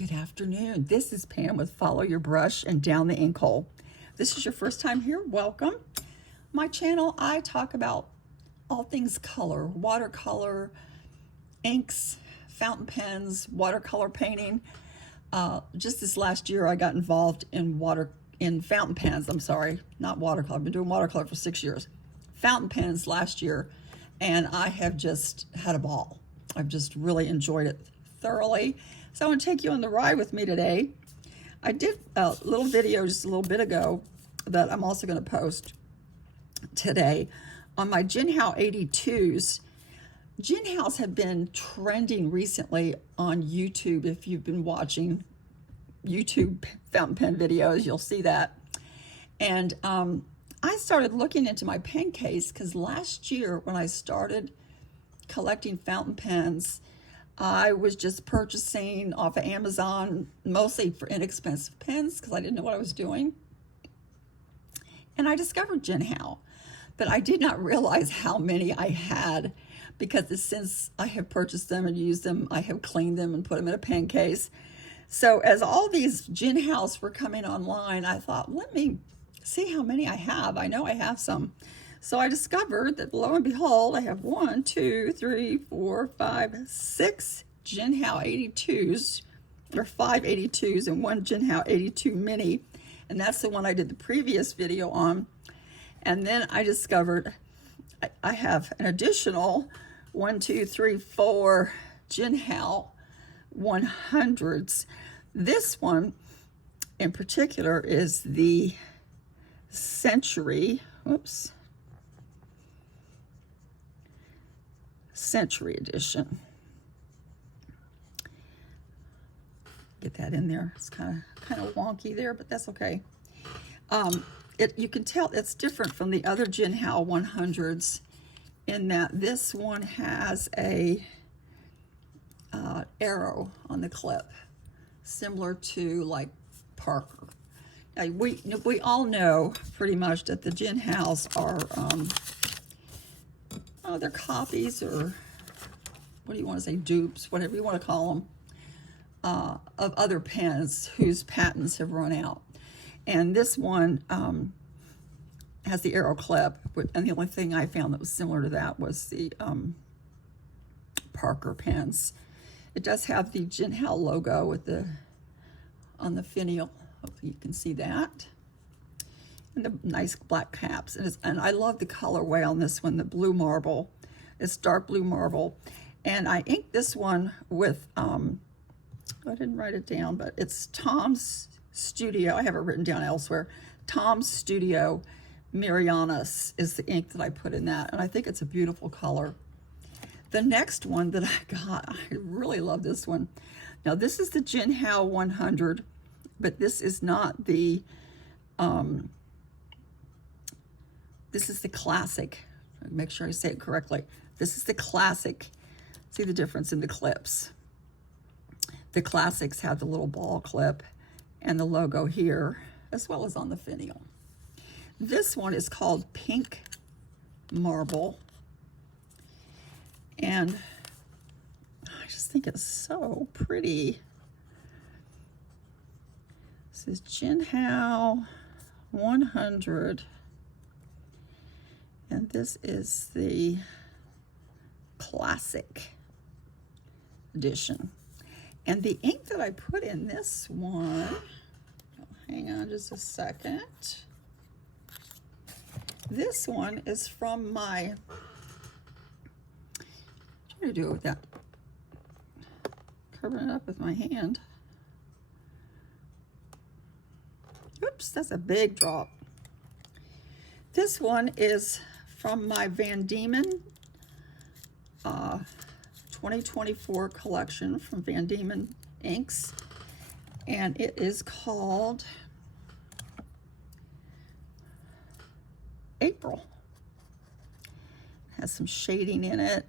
Good afternoon. This is Pam with Follow Your Brush and Down the Ink Hole. If this is your first time here, welcome. My channel, I talk about all things color, watercolor, inks, fountain pens, watercolor painting. Just this last year, I got involved in fountain pens. I'm sorry, not watercolor. I've been doing watercolor for 6 years. Fountain pens last year, and I have just had a ball. I've just really enjoyed it thoroughly. So I want to take you on the ride with me today. I did a little video just a little bit ago that I'm also going to post today on my Jinhao 82s. Jinhaos have been trending recently on YouTube. If you've been watching YouTube fountain pen videos, you'll see that. And I started looking into my pen case because last year when I started collecting fountain pens, I was just purchasing off of Amazon, mostly for inexpensive pens because I didn't know what I was doing. And I discovered Jinhao, but I did not realize how many I had because since I have purchased them and used them, I have cleaned them and put them in a pen case. So as all these Jinhaos were coming online, I thought, let me see how many I have. I know I have some. So I discovered that, lo and behold, I have 1, 2, 3, 4, 5, 6 Jinhao 82s, or 5 82s and 1 Jinhao 82 mini. And that's the one I did the previous video on. And then I discovered I have an additional 1, 2, 3, 4 Jinhao 100s. This one in particular is the Century edition. Get that in there. It's kind of wonky there, but that's okay. You can tell it's different from the other Jinhao 100s in that this one has a arrow on the clip, similar to like Parker. Now, we all know pretty much that the Jinhaos are they're copies, or what do you want to say, dupes, whatever you want to call them, of other pens whose patents have run out. And this one has the arrow clip, and the only thing I found that was similar to that was the Parker pens. It does have the Jinhao logo with on the finial. Hopefully you can see that. And the nice black caps. And I love the colorway on this one, the blue marble. It's dark blue marble. And I inked this one with, I didn't write it down, but it's Tom's Studio. I have it written down elsewhere. Tom's Studio Marianas is the ink that I put in that. And I think it's a beautiful color. The next one that I got, I really love this one. Now this is the Jinhao 100, but this is not the, this is the classic. Make sure I say it correctly. This is the classic. See the difference in the clips. The classics have the little ball clip and the logo here, as well as on the finial. This one is called Pink Marble. And I just think it's so pretty. This is Jinhao 100. And this is the classic edition. And the ink that I put in this one, hang on just a second. This one is from my, I'm trying to do it without covering it up with my hand. Oops, that's a big drop. This one is from my Van Diemen 2024 collection from Van Diemen Inks, and it is called April. It has some shading in it.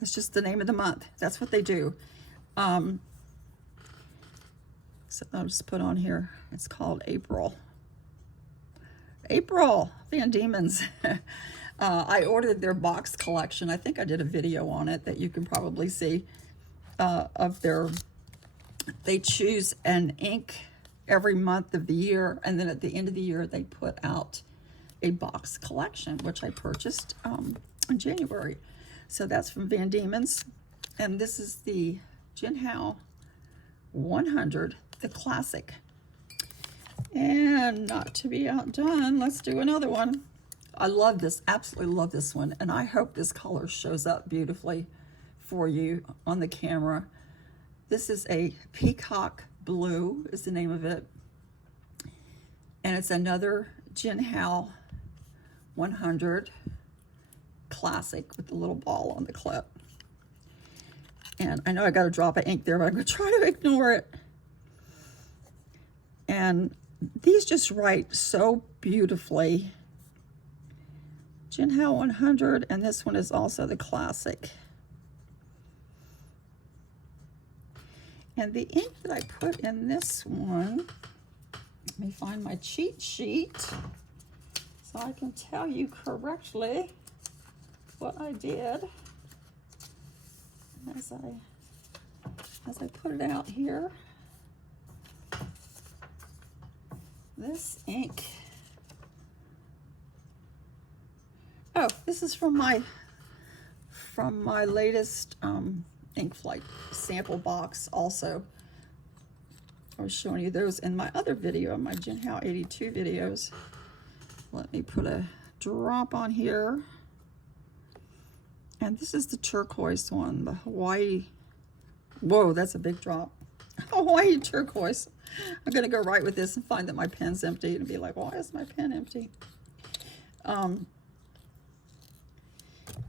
It's just the name of the month. That's what they do. So I'll just put on here, it's called April. April, Van Diemen's. I ordered their box collection. I think I did a video on it that you can probably see of their, they choose an ink every month of the year, and then at the end of the year they put out a box collection, which I purchased in January. So that's from Van Diemen's, and this is the Jinhao 100, the classic. And not to be outdone, let's do another one. I love this, absolutely love this one, and I hope this color shows up beautifully for you on the camera. This is a Peacock Blue is the name of it, and it's another Jinhao 100 classic with the little ball on the clip. And I know I got a drop of ink there, but I'm going to try to ignore it. And these just write so beautifully. Jinhao 100, and this one is also the classic. And the ink that I put in this one, let me find my cheat sheet so I can tell you correctly what I did as I put it out here. This ink, oh, this is from my latest ink flight sample box. Also, I was showing you those in my other video, my Jinhao 82 videos. Let me put a drop on here. And this is the turquoise one, the Hawaii. Whoa, that's a big drop. Hawaii turquoise. I'm gonna go right with this and find that my pen's empty and be like, why is my pen empty?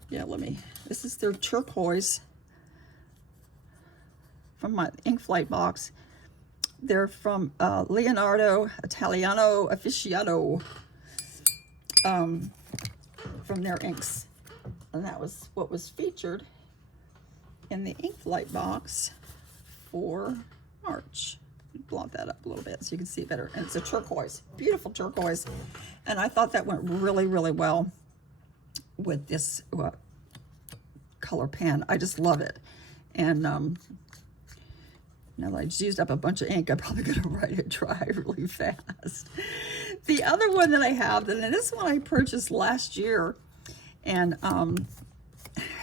Yeah, this is their turquoise from my ink flight box. They're from Leonardo Italiano Aficionado, from their inks. And that was what was featured in the ink flight box for March. Blot that up a little bit so you can see it better. And it's a turquoise, beautiful turquoise. And I thought that went really, really well with this color pen. I just love it. And now that I just used up a bunch of ink, I'm probably going to write it dry really fast. The other one that I have, and this one I purchased last year, and I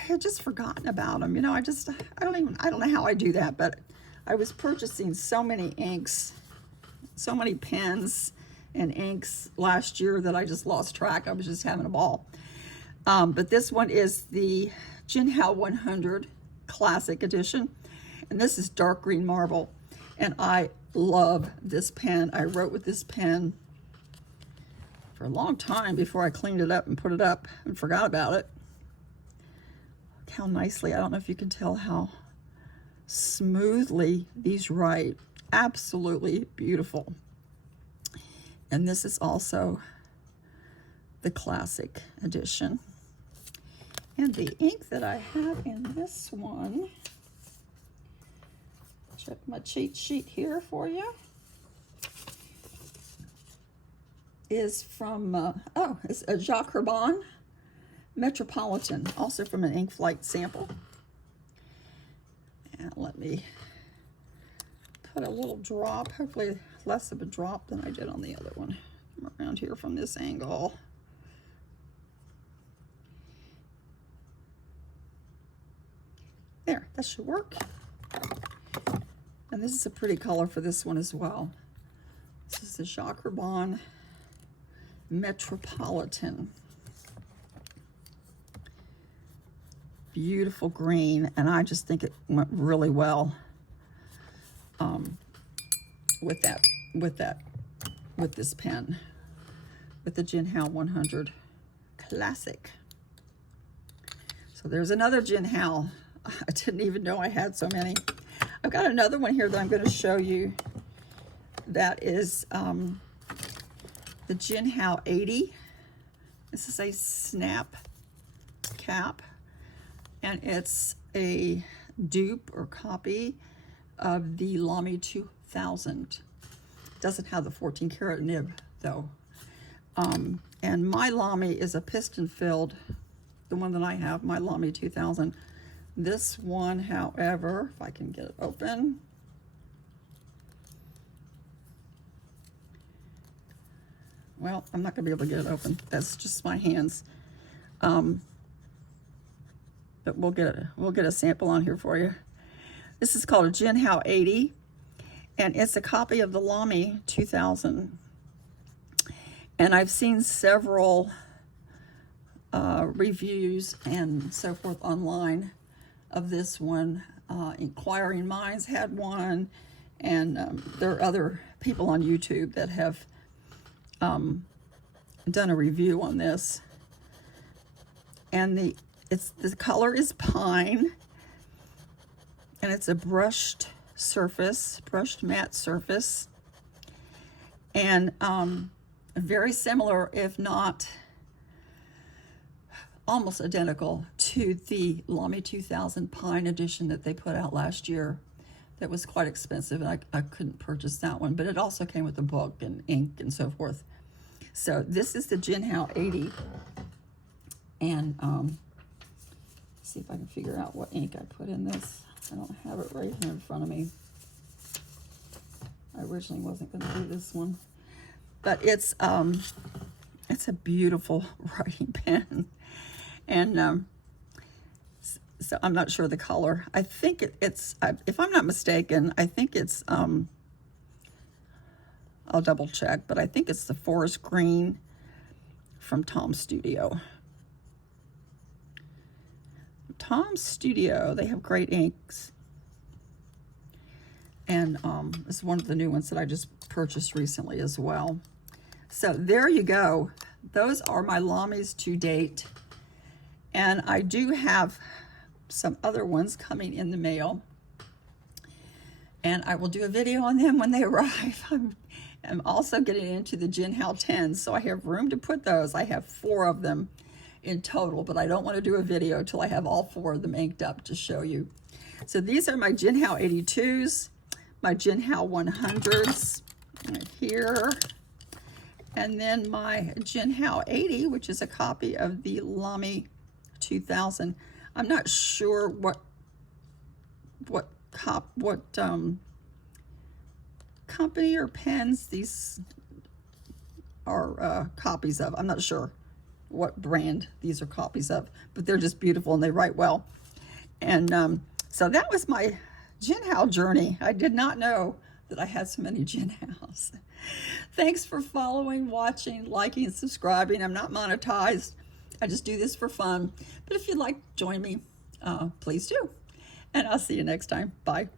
had just forgotten about them. You know, I don't know how I do that, but I was purchasing so many inks, so many pens and inks last year that I just lost track. I was just having a ball. But this one is the Jinhao 100 Classic Edition. And this is dark green marble. And I love this pen. I wrote with this pen for a long time before I cleaned it up and put it up and forgot about it. Look how nicely, I don't know if you can tell how smoothly these write. Absolutely beautiful. And this is also the Classic Edition. And the ink that I have in this one, check my cheat sheet here for you, is from, it's a Jacques Herbin Metropolitan, also from an ink flight sample. And let me put a little drop, hopefully less of a drop than I did on the other one. Come around here from this angle. There, that should work. And this is a pretty color for this one as well. This is the Jacques Herbin Metropolitan. Beautiful green, and I just think it went really well with this pen, with the Jinhao 100 Classic. So there's another Jinhao. I didn't even know I had so many. I've got another one here that I'm going to show you that is the Jinhao 80. This is a snap cap, and it's a dupe or copy of the Lamy 2000. It doesn't have the 14 karat nib though. And And my Lamy is a piston-filled, the one that I have, my Lamy 2000. This one, however, if I can get it open, well, I'm not going to be able to get it open. That's just my hands. But we'll get a sample on here for you. This is called a Jinhao 80, and it's a copy of the Lamy 2000. And I've seen several reviews and so forth online of this one. Inquiring Minds had one, and there are other people on YouTube that have done a review on this. And the color is pine, and it's a brushed matte surface, and very similar, if not almost identical, to the Lamy 2000 Pine edition that they put out last year. That was quite expensive, and I couldn't purchase that one, but it also came with a book and ink and so forth. So this is the Jinhao 80, and see if I can figure out what ink I put in this. I don't have it right here in front of me. I originally wasn't going to do this one, but it's a beautiful writing pen, and so I'm not sure the color. I think it's if I'm not mistaken, I think it's I'll double check, but I think it's the forest green from Tom's Studio. Tom's Studio, they have great inks, and it's one of the new ones that I just purchased recently as well. So there you go. Those are my Lamys to date, and I do have some other ones coming in the mail, and I will do a video on them when they arrive. I'm also getting into the Jinhao 10s, so I have room to put those. I have 4 of them in total, but I don't want to do a video till I have all 4 of them inked up to show you. So these are my Jinhao 82s, my Jinhao 100s right here, and then my Jinhao 80, which is a copy of the Lamy 2000. I'm not sure what company or pens these are copies of. I'm not sure what brand these are copies of, but they're just beautiful and they write well. And so that was my Jinhao journey. I did not know that I had so many Jinhaos. Thanks for following, watching, liking, and subscribing. I'm not monetized. I just do this for fun. But if you'd like to join me, please do. And I'll see you next time. Bye.